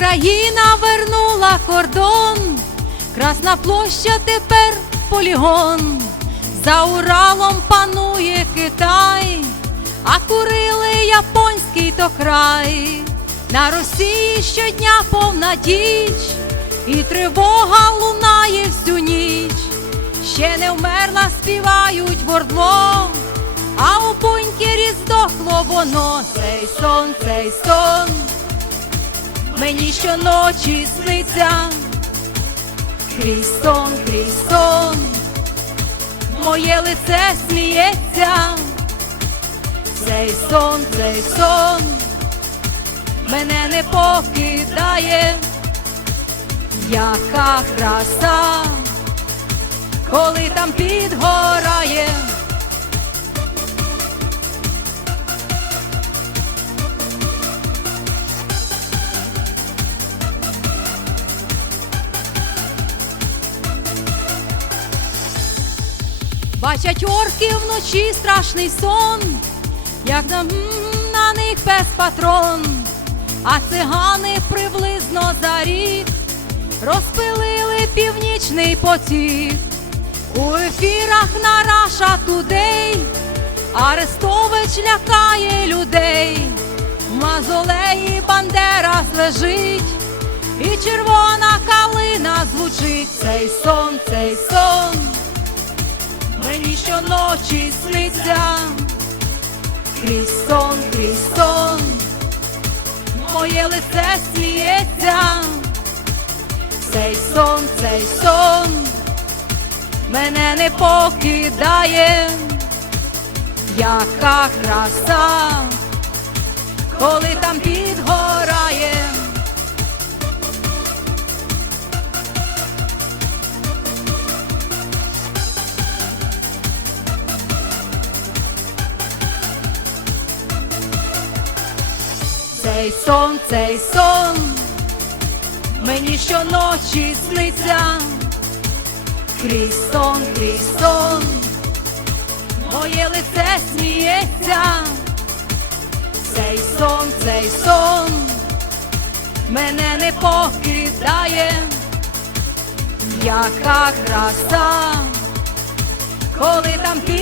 Україна вернула кордон, Красна площа тепер полігон. За Уралом панує Китай, а курили японський то край. На Росії щодня повна діч, і тривога лунає всю ніч. Ще не вмерла, співають вордло, а у бункері здохло воно, цей сон, цей сон. Мені щоночі сниться, крізь сон, крізь сон, моє лице сміється, цей сон, цей сон, мене не покидає, яка краса, коли там підгорає. Бачать орки вночі страшний сон, як на, на них пес патрон, а цигани приблизно за рік розпилили північний потік. У ефірах на Раша Тудей Арестович лякає людей. В мазолеї Бандерас лежить, і червона калина щоночі сниться, крізь сон, крізь сон, моє лице сміється, цей сон, цей сон, мене не покидає, яка краса, коли там підгорає. Цей сон, цей сон, мені щоночі сниться, крізь сон, крізь сон, моє лице сміється, цей сон, цей сон, мене не покидає, яка краса, коли там підгорає.